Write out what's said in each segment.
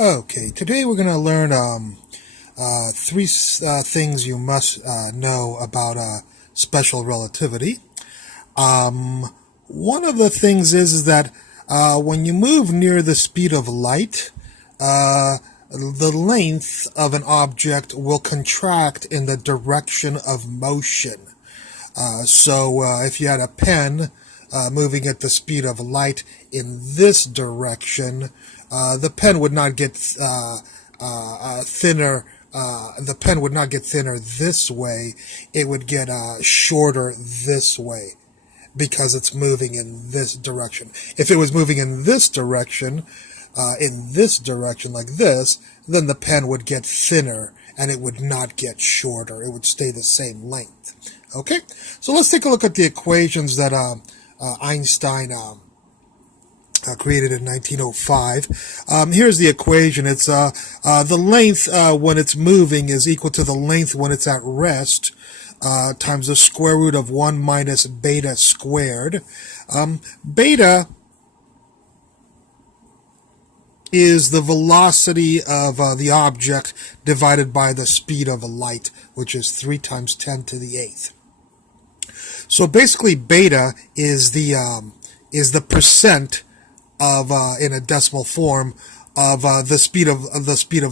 Okay, today we're going to learn three things you must know about special relativity. One of the things is that when you move near the speed of light, the length of an object will contract in the direction of motion. So if you had a pen moving at the speed of light in this direction, the pen would not get thinner. The pen would not get thinner this way. It would get shorter this way because it's moving in this direction. If it was moving in this direction like this, then the pen would get thinner and it would not get shorter. It would stay the same length. Okay, so let's take a look at the equations that Einstein created in 1905. Here's the equation. It's the length when it's moving is equal to the length when it's at rest times the square root of 1 minus beta squared. Beta is the velocity of the object divided by the speed of light, which is 3 times 10 to the 8th. So basically, beta is the percent of in a decimal form of the speed of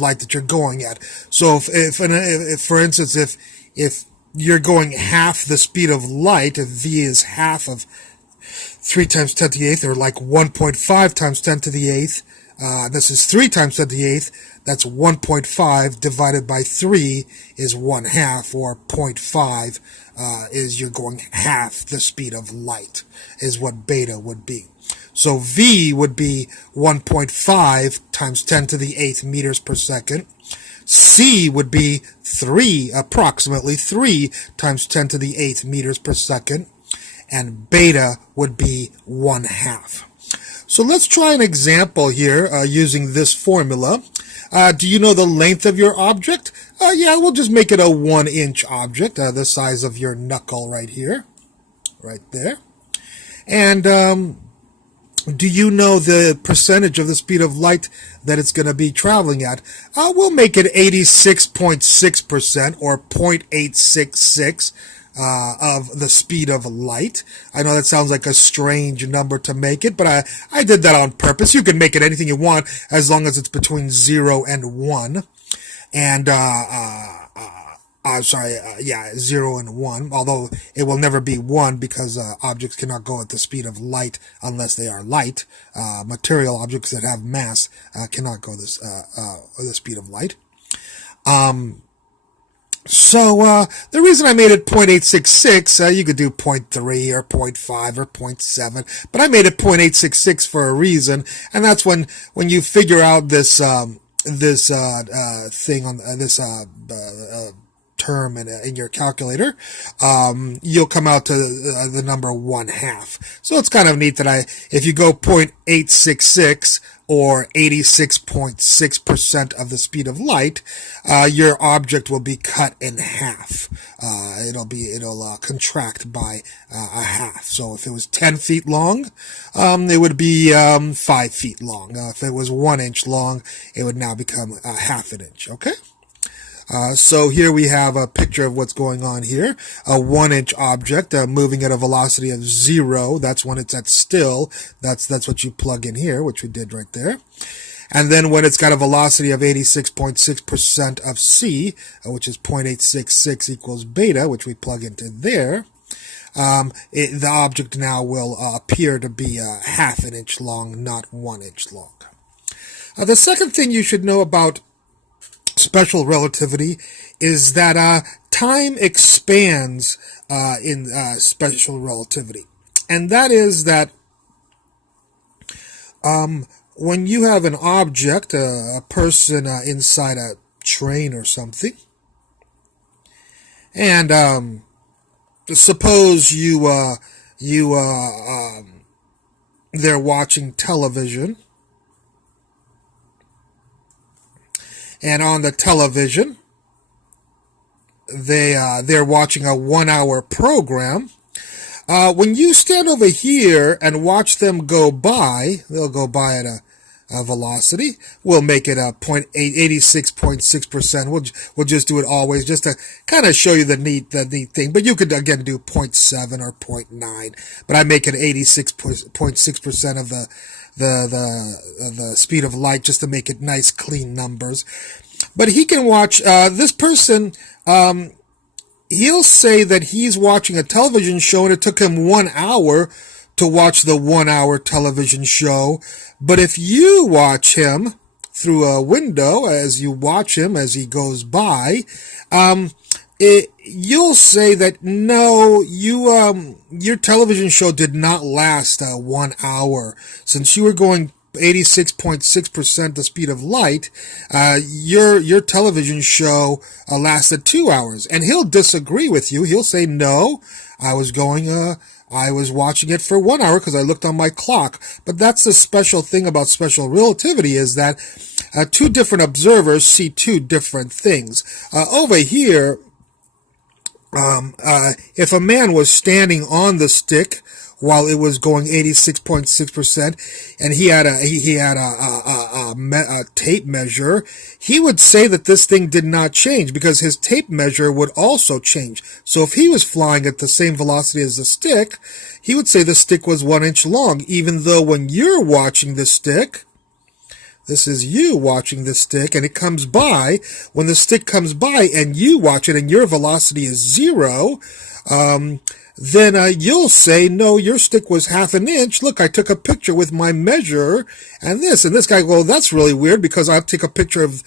light that you're going at. So if for instance if you're going half the speed of light, if v is half of 3 times 10 to the 8th, or like 1.5 times 10 to the 8th, this is 3 times 10 to the 8th, that's 1.5 divided by 3 is 1 half, or 0.5 is you're going half the speed of light, is what beta would be. So v would be 1.5 times 10 to the 8th meters per second. C would be approximately 3 times 10 to the 8th meters per second. And beta would be 1 half. So let's try an example here using this formula. Do you know the length of your object? Yeah, we'll just make it a 1-inch object, the size of your knuckle right here, right there. And do you know the percentage of the speed of light that it's going to be traveling at? We'll make it 86.6% or 0.866 of the speed of light. I know that sounds like a strange number to make it, but I did that on purpose. You can make it anything you want as long as it's between 0 and 1. And, I'm sorry, 0 and 1, although it will never be 1 because objects cannot go at the speed of light unless they are light. Material objects that have mass cannot go the speed of light. So the reason I made it 0.866, you could do 0.3 or 0.5 or 0.7, but I made it 0.866 for a reason, and that's when you figure out this thing on this term in your calculator, you'll come out to the number 1 half. So it's kind of neat that if you go 0.866 or 86.6% of the speed of light, your object will be cut in half. It'll contract by a half. So if it was 10 feet long, it would be 5 feet long. If it was 1 inch long, it would now become a half an inch. Okay. So here we have a picture of what's going on here. A 1-inch object moving at a velocity of 0. That's when it's at still. That's what you plug in here, which we did right there. And then when it's got a velocity of 86.6% of c, which is 0.866 equals beta, which we plug into there, the object now will appear to be half an inch long, not 1 inch long. The second thing you should know about special relativity is that time expands in special relativity. And that is that when you have an object, a person inside a train or something, and suppose they're watching television, and on the television, they're watching a 1-hour program. When you stand over here and watch them go by, they'll go by at velocity. We'll make it 86.6%. We'll just do it always, just to kind of show you the neat thing. But you could again do 0.7 or 0.9. But I make it 86.6% of the speed of light, just to make it nice, clean numbers. But he can watch this person. He'll say that he's watching a television show and it took him 1 hour to watch the 1 hour television show. But if you watch him through a window, as you watch him as he goes by, you'll say that no, your television show did not last 1 hour. Since you were going 86.6% the speed of light, your television show lasted 2 hours. And he'll disagree with you. He'll say, no, I was watching it for 1 hour because I looked on my clock. But that's the special thing about special relativity, is that two different observers see two different things. Over here, if a man was standing on the stick while it was going 86.6%, and he had a tape measure, he would say that this thing did not change because his tape measure would also change. So if he was flying at the same velocity as the stick, he would say the stick was 1 inch long, even though when you're watching the stick, this is you watching the stick, and it comes by, when the stick comes by and you watch it and your velocity is 0, then you'll say, no, your stick was 1/2 inch. Look, I took a picture with my measure and this. And this guy, well, that's really weird because I'll take a picture of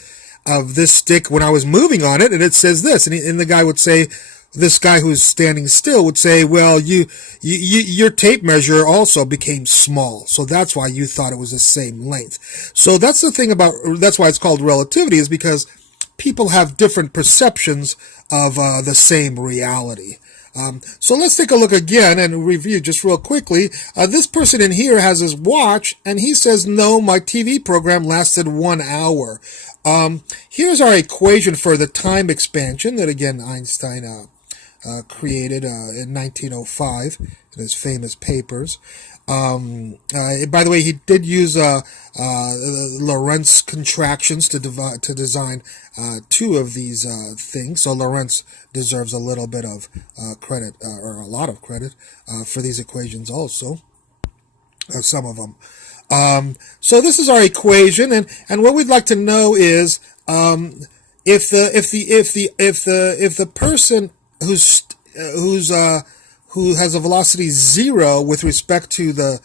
this stick when I was moving on it and it says this. And the guy would say, this guy who's standing still would say, well, your tape measure also became small. So that's why you thought it was the same length. So that's the thing that's why it's called relativity, is because people have different perceptions of the same reality. So let's take a look again and review just real quickly. This person in here has his watch, and he says, no, my TV program lasted 1 hour. Here's our equation for the time expansion that, again, Einstein created in 1905 in his famous papers. By the way, he did use Lorentz contractions to design two of these things. So Lorentz deserves a little bit of credit, or a lot of credit, for these equations also. Some of them. So this is our equation, and what we'd like to know is if the person who has a velocity 0 with respect to the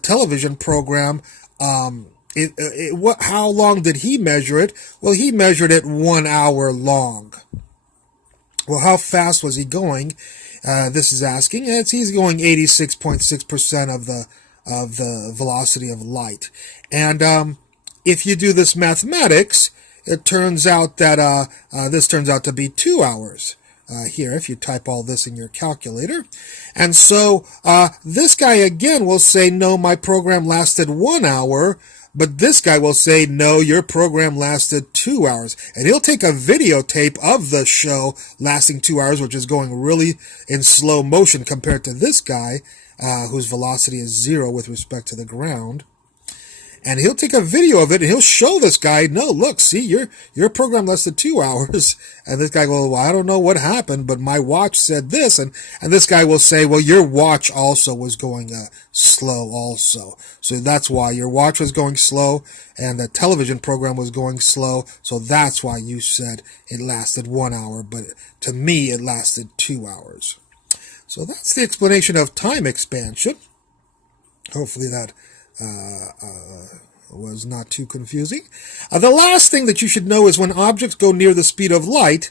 television program, how long did he measure it? Well, he measured it 1 hour long. Well, how fast was he going? This is asking. He's going 86.6% of the velocity of light. And if you do this mathematics, it turns out that this turns out to be 2 hours. Here, if you type all this in your calculator. And so this guy again will say, no, my program lasted 1 hour, but this guy will say, no, your program lasted 2 hours. And he'll take a videotape of the show lasting 2 hours, which is going really in slow motion compared to this guy, whose velocity is 0 with respect to the ground. And he'll take a video of it, and he'll show this guy, no, look, see, your program lasted 2 hours. And this guy will, well, I don't know what happened, but my watch said this. And this guy will say, well, your watch also was going slow also. So that's why your watch was going slow, and the television program was going slow. So that's why you said it lasted 1 hour, but to me, it lasted 2 hours. So that's the explanation of time expansion. Hopefully that was not too confusing. The last thing that you should know is when objects go near the speed of light,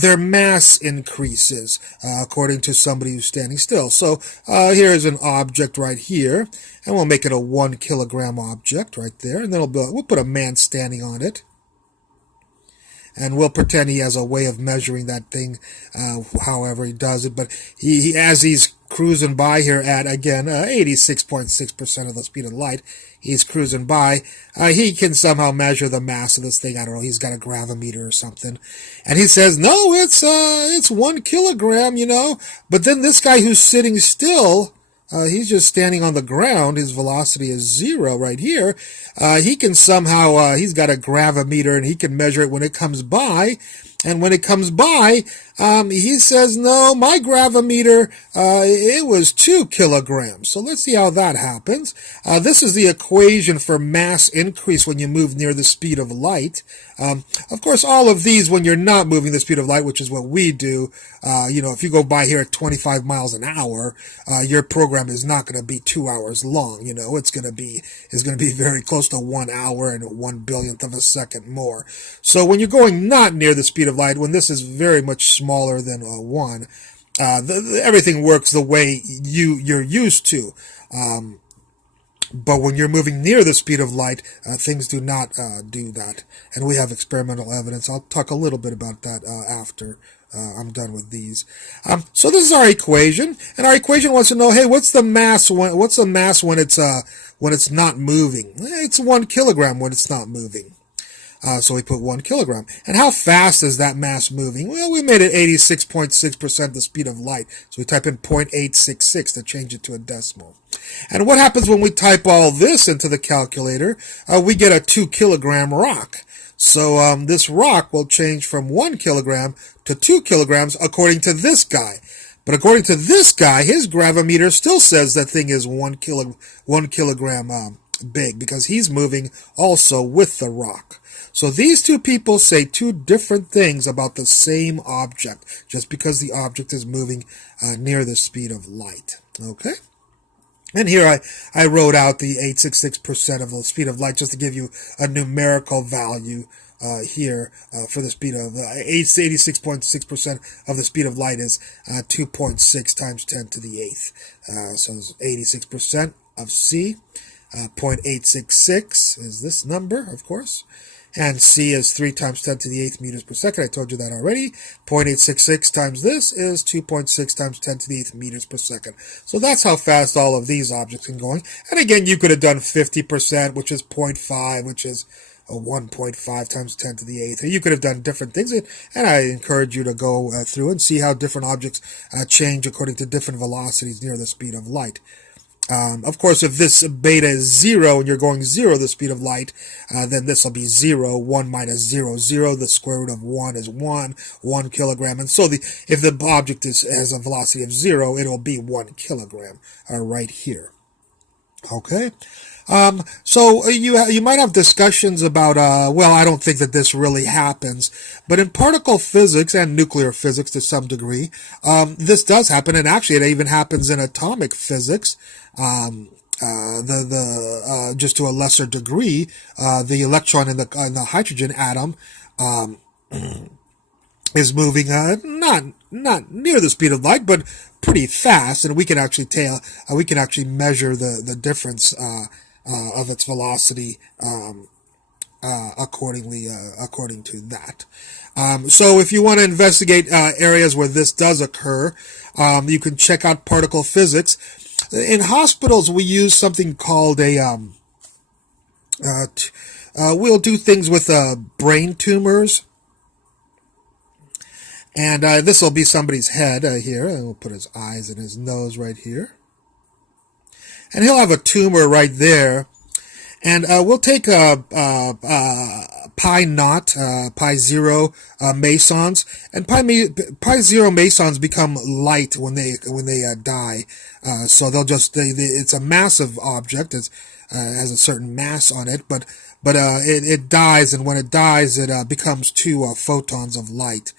their mass increases, according to somebody who's standing still. So here's an object right here, and we'll make it a 1 kilogram object right there, and then we'll put a man standing on it. And we'll pretend he has a way of measuring that thing, however he does it. But he as he's cruising by here at, again, 86.6% of the speed of light, he's cruising by, he can somehow measure the mass of this thing. I don't know, he's got a gravimeter or something. And he says, no, it's 1 kilogram, you know. But then this guy who's sitting still, he's just standing on the ground. His velocity is 0 right here. He can somehow, he's got a gravimeter and he can measure it when it comes by. And when it comes by, he says, no, my gravimeter, it was 2 kilograms. So let's see how that happens. This is the equation for mass increase when you move near the speed of light. Of course, all of these, when you're not moving the speed of light, which is what we do, if you go by here at 25 miles an hour, your program is not going to be 2 hours long. It's going to be very close to 1 hour and 1/1000th of a second more. So when you're going not near the speed of light, when this is very much smaller than 1, everything works the way you're used to. But when you're moving near the speed of light, things do not do that. And we have experimental evidence. I'll talk a little bit about that after I'm done with these. So this is our equation, and our equation wants to know, hey, what's the mass when it's not moving? It's 1 kilogram when it's not moving. So we put 1 kilogram. And how fast is that mass moving? Well, we made it 86.6% the speed of light. So we type in 0.866 to change it to a decimal. And what happens when we type all this into the calculator? We get a 2 kilogram rock. So this rock will change from 1 kilogram to 2 kilograms according to this guy. But according to this guy, his gravimeter still says that thing is 1 kilogram big, because he's moving also with the rock. So these two people say two different things about the same object, just because the object is moving near the speed of light. Okay? And here I wrote out the 866% of the speed of light just to give you a numerical value here for the speed of 86.6% of the speed of light is 2.6 times 10 to the 8th. So it's 86% of C. 0.866 is this number, of course. And C is 3 times 10 to the 8th meters per second. I told you that already. 0.866 times this is 2.6 times 10 to the 8th meters per second. So that's how fast all of these objects are going. And again, you could have done 50%, which is 0.5, which is 1.5 times 10 to the 8th. Or you could have done different things. And I encourage you to go through and see how different objects change according to different velocities near the speed of light. Of course, if this beta is 0 and you're going 0 the speed of light, then this will be 0. 1 minus 0, 0. The square root of 1 is 1 kilogram. And so if the object has a velocity of 0, it will be 1 kilogram right here. Okay? So you might have discussions about, well, I don't think that this really happens. But in particle physics and nuclear physics to some degree, this does happen. And actually, it even happens in atomic physics. Just to a lesser degree, the electron in the hydrogen atom is moving not near the speed of light, but pretty fast, and we can actually measure the difference of its velocity according to that. So if you want to investigate areas where this does occur, you can check out particle physics. In hospitals, we use something called we'll do things with brain tumors. And this will be somebody's head here. And we'll put his eyes and his nose right here. And he'll have a tumor right there. And we'll take pi naught, pi zero mesons, and pi zero mesons become light when they die. So it's a massive object. It has a certain mass on it, but it dies, and when it dies, it becomes 2 photons of light.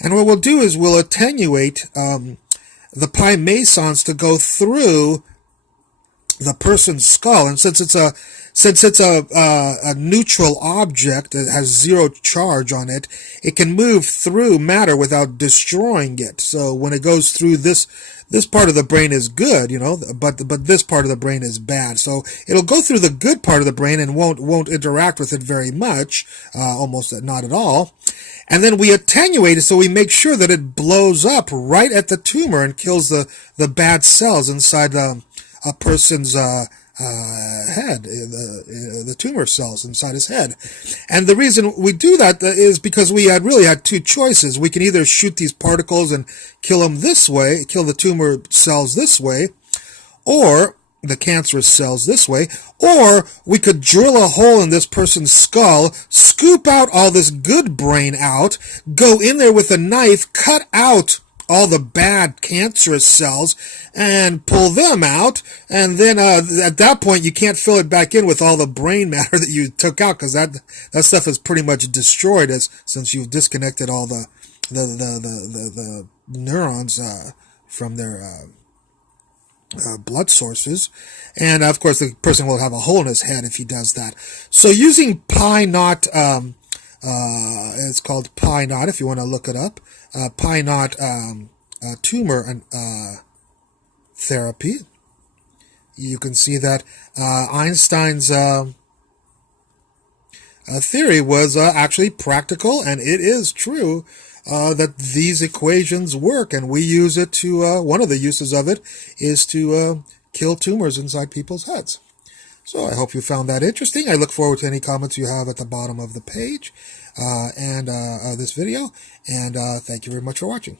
And what we'll do is we'll attenuate the pi mesons to go through the person's skull, and since it's a neutral object that has 0 charge on it, it can move through matter without destroying it. So when it goes through this part of the brain is good, but this part of the brain is bad. So it'll go through the good part of the brain and won't interact with it very much, almost not at all. And then we attenuate it, so we make sure that it blows up right at the tumor and kills the bad cells inside a person's head, the tumor cells inside his head. And the reason we do that is because we really had 2 choices. We can either shoot these particles and kill them this way, kill the tumor cells this way, or the cancerous cells this way, or we could drill a hole in this person's skull, scoop out all this good brain out, go in there with a knife, cut out all the bad cancerous cells and pull them out, and then at that point you can't fill it back in with all the brain matter that you took out, because that stuff is pretty much destroyed since you've disconnected all the neurons from their blood sources. And of course the person will have a hole in his head if he does that. So using pi naught, it's called pi naught if you want to look it up, pi naught tumor therapy, you can see that Einstein's theory was actually practical, and it is true that these equations work, and we use it to, one of the uses of it is to kill tumors inside people's heads. So I hope you found that interesting. I look forward to any comments you have at the bottom of the page and this video, and thank you very much for watching.